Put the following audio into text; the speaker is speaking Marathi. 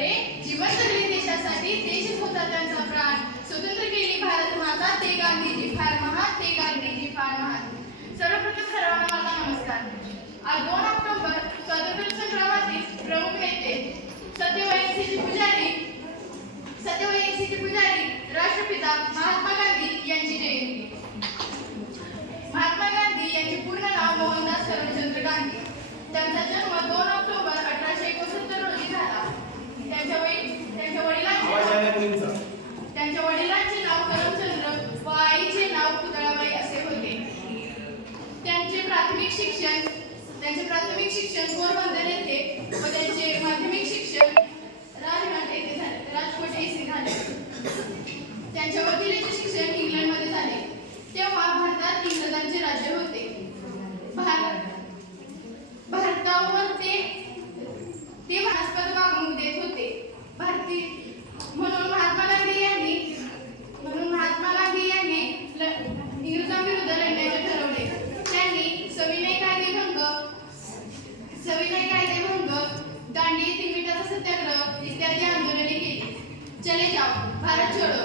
अरे जीवन जगले देशासाठी, देशच होता त्यांचा प्राण. स्वतंत्र केली भारत माता, ते गांधीजी फार महान, ते गांधीजी फार महान. सर्वप्रथम सर्वांना माझा नमस्कार. आज 2 ऑक्टोबर स्वातंत्र्य संग्रामातील प्रमुख नेते सत्यवयीचे पुजारी राष्ट्रपिता महात्मा गांधी यांची जयंती. महात्मा गांधी यांचे पूर्ण नाव मोहनदास करमचंद गांधी. त्यांचा जन्म 2 ऑक्टोबर 1869 रोजी झाला. त्यांच्या वडिलांचे नाव करमचंद्र व आईचे नाव पुतळाबाई असे होते. त्यांचे प्राथमिक शिक्षण पोरबंदर येथे व त्यांचे माध्यमिक शिक्षण राजकोट येथे झाले. त्यांच्या वकिलीचे शिक्षण इंग्लंडमध्ये झाले. तेव्हा भारतात इंग्रजांचे राज्य होते. भारतावर ते वनस्पत वागणूक देत होते. म्हणून महात्मा गांधी यांनी इंग्रजांविरुद्ध लढण्याचे ठरवले. त्यांनी सविनय कायदेभंग, दांडी येथील मिठाचा सत्याग्रह इत्यादी आंदोलने केली. चले जाओ, भारत छोडो